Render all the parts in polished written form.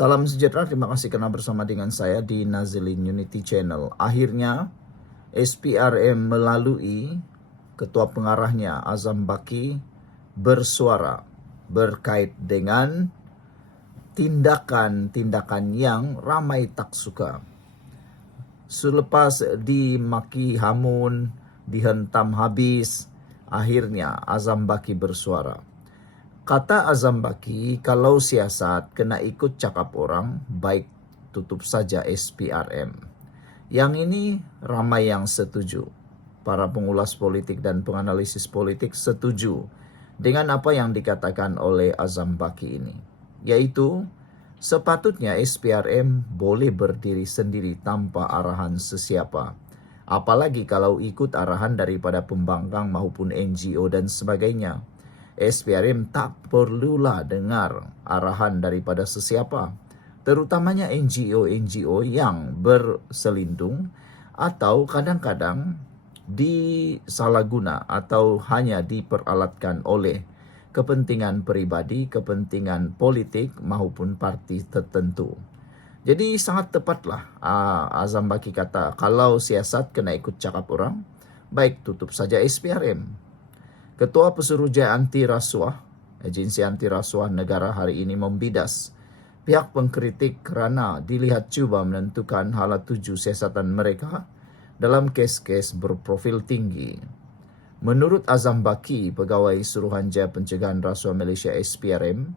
Salam sejahtera, terima kasih karena bersama dengan saya di Nazilin Unity Channel. Akhirnya SPRM melalui Ketua Pengarahnya Azam Baki bersuara berkait dengan tindakan-tindakan yang ramai tak suka. Selepas dimaki hamun, dihentam habis, akhirnya Azam Baki bersuara. Kata Azam Baki, kalau siasat kena ikut cakap orang, baik tutup saja SPRM. Yang ini ramai yang setuju. Para pengulas politik dan penganalisis politik setuju dengan apa yang dikatakan oleh Azam Baki ini. Yaitu, sepatutnya SPRM boleh berdiri sendiri tanpa arahan sesiapa. Apalagi kalau ikut arahan daripada pembangkang maupun NGO dan sebagainya. SPRM tak perlulah dengar arahan daripada sesiapa, terutamanya NGO yang berselindung atau kadang-kadang disalahguna atau hanya diperalatkan oleh kepentingan peribadi, kepentingan politik maupun parti tertentu. Jadi sangat tepatlah Azam Baki kata, kalau siasat kena ikut cakap orang, baik tutup saja SPRM. Ketua Pesuruhjaya Anti Rasuah, Agensi Anti Rasuah Negara hari ini membidas pihak pengkritik kerana dilihat cuba menentukan hala tuju siasatan mereka dalam kes-kes berprofil tinggi. Menurut Azam Baki, Pegawai Suruhanjaya Pencegahan Rasuah Malaysia SPRM,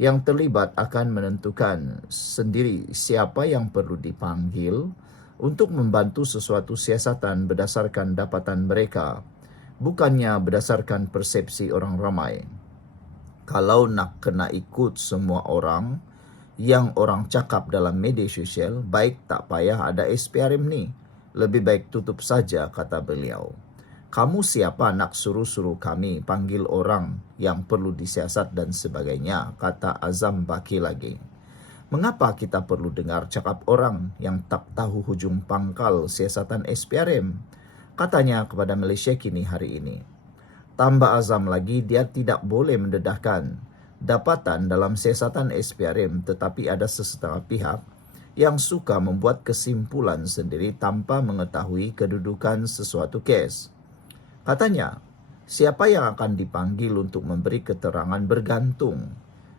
yang terlibat akan menentukan sendiri siapa yang perlu dipanggil untuk membantu sesuatu siasatan berdasarkan dapatan mereka, bukannya berdasarkan persepsi orang ramai. Kalau nak kena ikut semua orang yang orang cakap dalam media sosial, baik tak payah ada SPRM ni. Lebih baik tutup saja, kata beliau. Kamu siapa nak suruh-suruh kami panggil orang yang perlu disiasat dan sebagainya, kata Azam Baki lagi. Mengapa kita perlu dengar cakap orang yang tak tahu hujung pangkal siasatan SPRM? Katanya kepada Malaysia Kini hari ini. Tambah Azam lagi, dia tidak boleh mendedahkan dapatan dalam siasatan SPRM, tetapi ada sesetengah pihak yang suka membuat kesimpulan sendiri tanpa mengetahui kedudukan sesuatu kes. Katanya, siapa yang akan dipanggil untuk memberi keterangan bergantung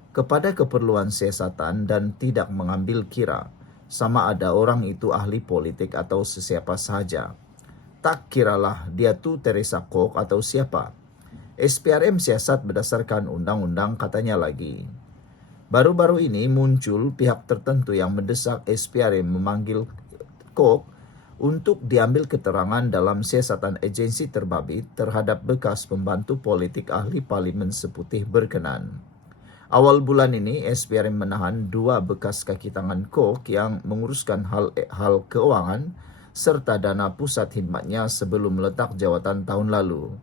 kepada keperluan siasatan dan tidak mengambil kira sama ada orang itu ahli politik atau sesiapa sahaja. Tak kiralah dia tu Teresa Kok atau siapa. SPRM siasat berdasarkan undang-undang, katanya lagi. Baru-baru ini muncul pihak tertentu yang mendesak SPRM memanggil Kok untuk diambil keterangan dalam siasatan agensi terbabit terhadap bekas pembantu politik ahli parlimen seputih berkenan. Awal bulan ini, SPRM menahan 2 bekas kaki tangan Kok yang menguruskan hal keuangan serta dana pusat khidmatnya sebelum meletak jawatan tahun lalu.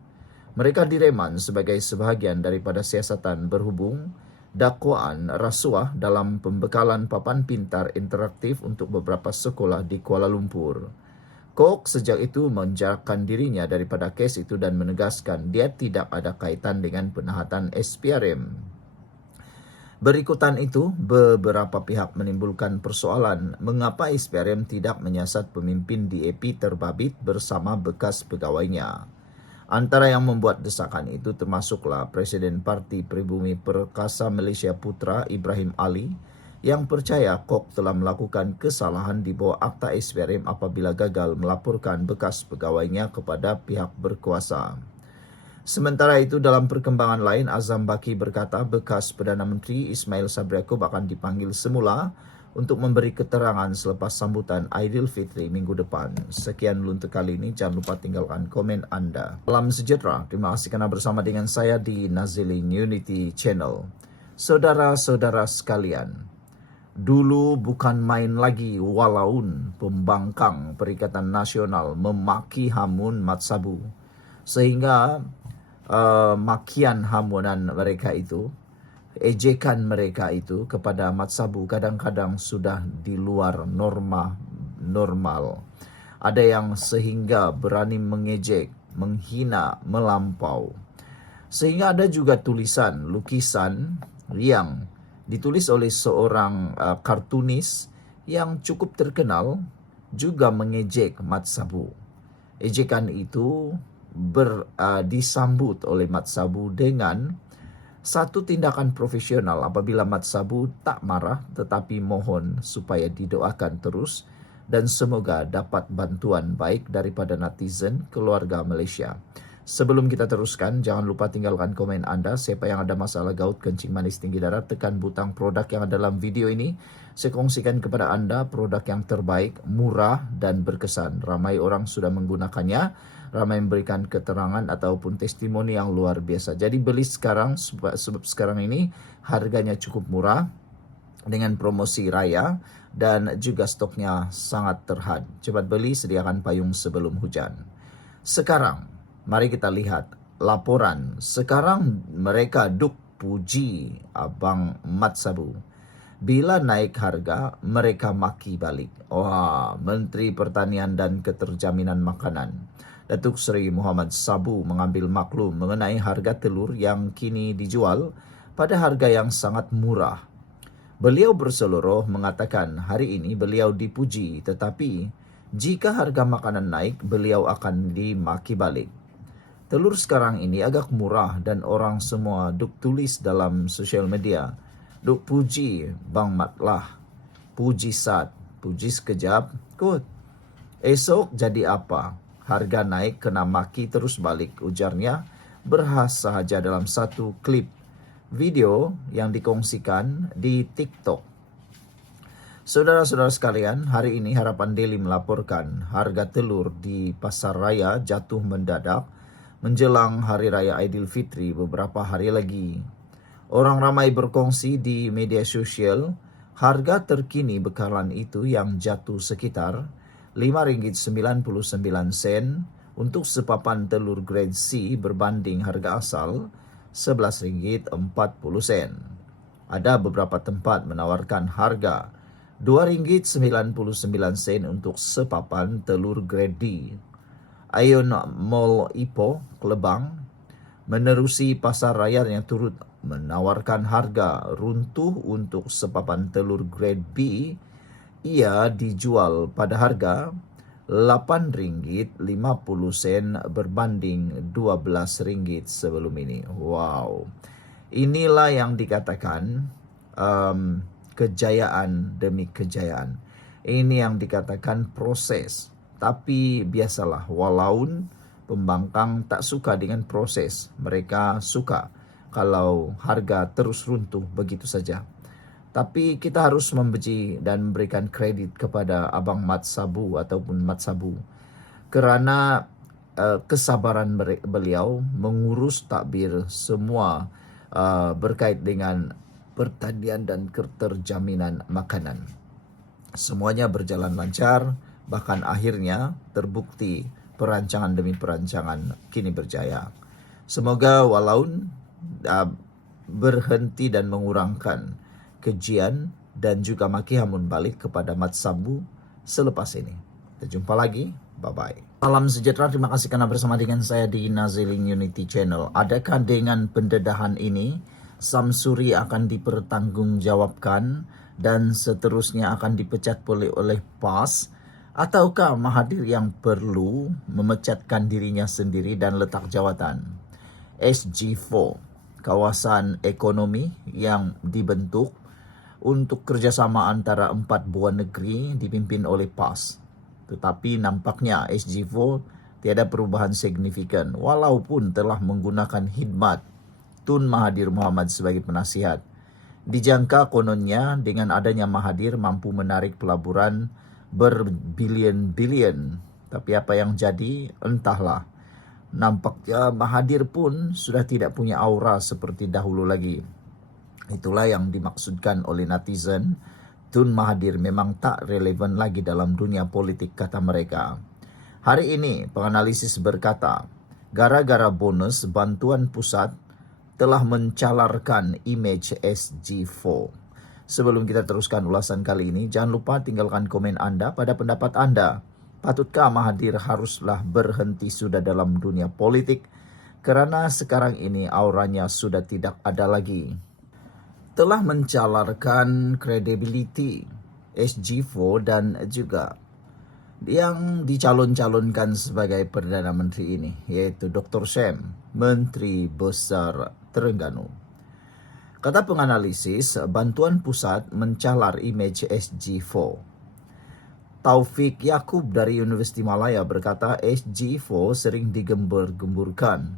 Mereka direman sebagai sebahagian daripada siasatan berhubung dakwaan rasuah dalam pembekalan papan pintar interaktif untuk beberapa sekolah di Kuala Lumpur. Kok sejak itu menjarakkan dirinya daripada kes itu dan menegaskan dia tidak ada kaitan dengan penahatan SPRM. Berikutan itu, beberapa pihak menimbulkan persoalan mengapa SPRM tidak menyiasat pemimpin DAP terbabit bersama bekas pegawainya. Antara yang membuat desakan itu termasuklah Presiden Parti Pribumi Perkasa Malaysia Putra Ibrahim Ali yang percaya Kok telah melakukan kesalahan di bawah Akta SPRM apabila gagal melaporkan bekas pegawainya kepada pihak berkuasa. Sementara itu, dalam perkembangan lain, Azam Baki berkata bekas Perdana Menteri Ismail Sabri Yaakob akan dipanggil semula untuk memberi keterangan selepas sambutan Aidilfitri minggu depan. Sekian dulu untuk kali ini, jangan lupa tinggalkan komen anda. Salam sejahtera, terima kasih kerana bersama dengan saya di Nazilin Unity Channel. Saudara-saudara sekalian, dulu bukan main lagi walaun pembangkang Perikatan Nasional memaki hamun Mat Sabu, sehingga makian hamunan mereka itu, ejekan mereka itu kepada Mat Sabu kadang-kadang sudah di luar normal. Ada yang sehingga berani mengejek, menghina, melampau. Sehingga ada juga tulisan, lukisan yang Ditulis oleh seorang kartunis yang cukup terkenal, juga mengejek Mat Sabu. Ejekan itu disambut oleh Mat Sabu dengan satu tindakan profesional apabila Mat Sabu tak marah, tetapi mohon supaya didoakan terus dan semoga dapat bantuan baik daripada netizen keluarga Malaysia. Sebelum kita teruskan, jangan lupa tinggalkan komen Anda. Siapa yang ada masalah gout, kencing manis, tinggi darah, tekan butang produk yang ada dalam video ini. Saya kongsikan kepada Anda produk yang terbaik, murah dan berkesan. Ramai orang sudah menggunakannya, ramai memberikan keterangan ataupun testimoni yang luar biasa. Jadi beli sekarang sebab sekarang ini harganya cukup murah dengan promosi raya dan juga stoknya sangat terhad. Cepat beli, sediakan payung sebelum hujan. Sekarang mari kita lihat laporan. Sekarang mereka duk puji Abang Mat Sabu. Bila naik harga, mereka maki balik. Wah, Menteri Pertanian dan Keterjaminan Makanan Datuk Seri Muhammad Sabu mengambil maklum mengenai harga telur yang kini dijual pada harga yang sangat murah. Beliau berseluruh mengatakan hari ini beliau dipuji, tetapi jika harga makanan naik, beliau akan dimaki balik. Telur sekarang ini agak murah dan orang semua duk tulis dalam sosial media. Duk puji Bang Mat lah. Puji sat, puji sekejap, kot. Esok jadi apa? Harga naik kena maki terus balik, ujarnya berhas sahaja dalam satu klip video yang dikongsikan di TikTok. Saudara-saudara sekalian, hari ini Harapan Daily melaporkan harga telur di pasar raya jatuh mendadak menjelang Hari Raya Aidilfitri beberapa hari lagi. Orang ramai berkongsi di media sosial harga terkini bekalan itu yang jatuh sekitar RM5.99 untuk sepapan telur grade C berbanding harga asal RM11.40. Ada beberapa tempat menawarkan harga RM2.99 untuk sepapan telur grade D. Ion Mall Ipoh, Kelebang, menerusi pasar raya yang turut menawarkan harga runtuh untuk sepapan telur grade B. Ia dijual pada harga RM8.50 berbanding RM12 sebelum ini. Wow. Inilah yang dikatakan kejayaan demi kejayaan. Ini yang dikatakan proses. Tapi biasalah, walaupun pembangkang tak suka dengan proses, mereka suka kalau harga terus runtuh begitu saja. Tapi kita harus membenci dan memberikan kredit kepada Abang Mat Sabu ataupun Mat Sabu kerana kesabaran beliau mengurus takbir semua berkait dengan pertanian dan keterjaminan makanan. Semuanya berjalan lancar, bahkan akhirnya terbukti perancangan demi perancangan kini berjaya. Semoga walaupun berhenti dan mengurangkan kejian dan juga maki hamun balik kepada Mat Sabu selepas ini. Kita jumpa lagi. Bye-bye. Salam sejahtera. Terima kasih karena bersama dengan saya di Naziling Unity Channel. Adakah dengan pendedahan ini Samsuri akan dipertanggungjawabkan dan seterusnya akan dipecat oleh PAS? Ataukah Mahathir yang perlu memecatkan dirinya sendiri dan letak jawatan? SG4, kawasan ekonomi yang dibentuk untuk kerjasama antara 4 buah negeri dipimpin oleh PAS. Tetapi nampaknya SG4 tiada perubahan signifikan walaupun telah menggunakan khidmat Tun Mahathir Mohamad sebagai penasihat. Dijangka kononnya dengan adanya Mahathir mampu menarik pelaburan berbilion-bilion. Tapi apa yang jadi entahlah. Nampaknya Mahathir pun sudah tidak punya aura seperti dahulu lagi. Itulah yang dimaksudkan oleh netizen. Tun Mahathir memang tak relevan lagi dalam dunia politik, kata mereka. Hari ini penganalisis berkata, gara-gara bonus bantuan pusat telah mencalarkan image SG4. Sebelum kita teruskan ulasan kali ini, jangan lupa tinggalkan komen Anda pada pendapat Anda. Patutkah Mahathir haruslah berhenti sudah dalam dunia politik? Kerana sekarang ini auranya sudah tidak ada lagi. telah mencalarkan kredibiliti SG4 dan juga yang dicalon-calonkan sebagai Perdana Menteri ini, yaitu Dr. Syam, Menteri Besar Terengganu. Kata penganalisis, bantuan pusat mencalar imej SG4. Taufik Yakub dari Universiti Malaya berkata SG4 sering digembar-gemburkan,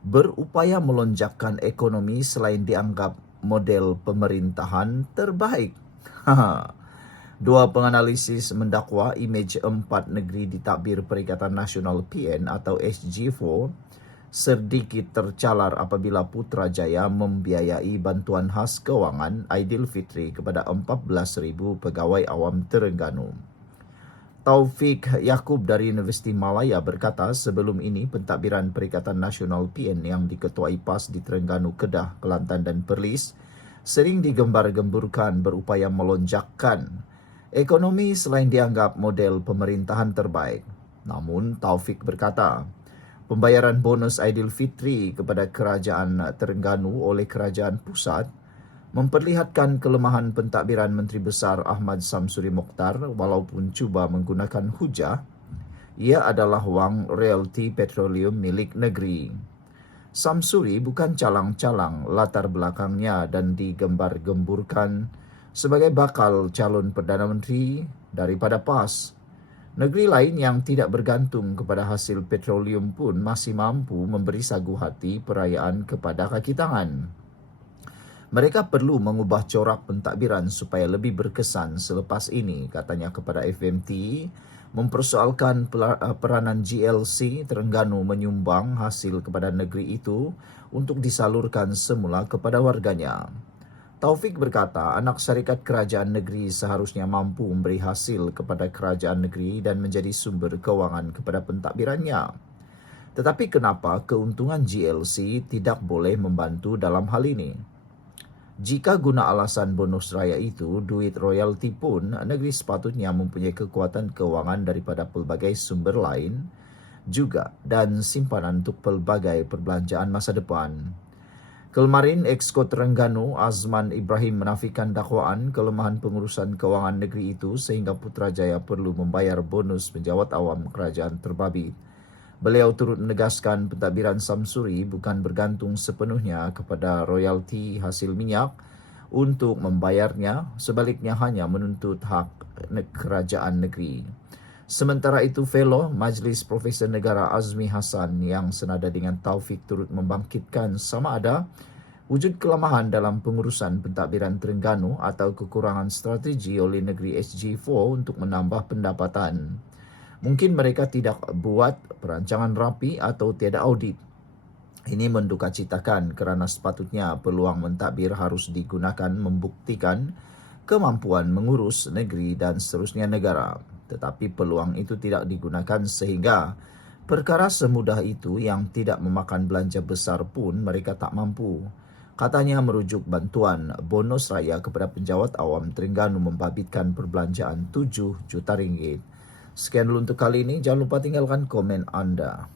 berupaya melonjakkan ekonomi selain dianggap model pemerintahan terbaik. Dua penganalisis mendakwa imej 4 negeri ditakbir Perikatan Nasional PN atau SG4 sedikit tercalar apabila Putrajaya membiayai bantuan khas kewangan Aidilfitri kepada 14,000 pegawai awam Terengganu. Taufik Yakub dari Universiti Malaya berkata sebelum ini pentadbiran Perikatan Nasional PN yang diketuai PAS di Terengganu, Kedah, Kelantan dan Perlis sering digembar-gemburkan berupaya melonjakkan ekonomi selain dianggap model pemerintahan terbaik. Namun Taufik berkata, pembayaran bonus Aidilfitri kepada Kerajaan Terengganu oleh Kerajaan Pusat memperlihatkan kelemahan pentadbiran Menteri Besar Ahmad Samsuri Mokhtar walaupun cuba menggunakan hujah ia adalah wang royalti petroleum milik negeri. Samsuri bukan calang-calang latar belakangnya dan digembar-gemburkan sebagai bakal calon Perdana Menteri daripada PAS. Negeri lain yang tidak bergantung kepada hasil petroleum pun masih mampu memberi sagu hati perayaan kepada kaki tangan. Mereka perlu mengubah corak pentadbiran supaya lebih berkesan selepas ini, katanya kepada FMT, mempersoalkan peranan GLC Terengganu menyumbang hasil kepada negeri itu untuk disalurkan semula kepada warganya. Taufik berkata, anak syarikat kerajaan negeri seharusnya mampu memberi hasil kepada kerajaan negeri dan menjadi sumber kewangan kepada pentadbirannya. Tetapi kenapa keuntungan GLC tidak boleh membantu dalam hal ini? Jika guna alasan bonus raya itu, duit royalti pun negeri sepatutnya mempunyai kekuatan kewangan daripada pelbagai sumber lain juga dan simpanan untuk pelbagai perbelanjaan masa depan. Kelmarin Exco Terengganu Azman Ibrahim menafikan dakwaan kelemahan pengurusan kewangan negeri itu sehingga Putrajaya perlu membayar bonus penjawat awam kerajaan terbabit. Beliau turut menegaskan pentadbiran Samsuri bukan bergantung sepenuhnya kepada royalti hasil minyak untuk membayarnya, sebaliknya hanya menuntut hak kerajaan negeri. Sementara itu, Fellow Majlis Profesor Negara Azmi Hassan yang senada dengan Taufik turut membangkitkan sama ada wujud kelemahan dalam pengurusan pentadbiran Terengganu atau kekurangan strategi oleh negeri SG4 untuk menambah pendapatan. Mungkin mereka tidak buat perancangan rapi atau tiada audit. Ini mendukacitakan kerana sepatutnya peluang mentadbir harus digunakan membuktikan kemampuan mengurus negeri dan seterusnya negara. Tetapi peluang itu tidak digunakan sehingga perkara semudah itu yang tidak memakan belanja besar pun mereka tak mampu. Katanya merujuk bantuan bonus raya kepada penjawat awam Terengganu membabitkan perbelanjaan 7 juta ringgit. Sekian dulu untuk kali ini. Jangan lupa tinggalkan komen anda.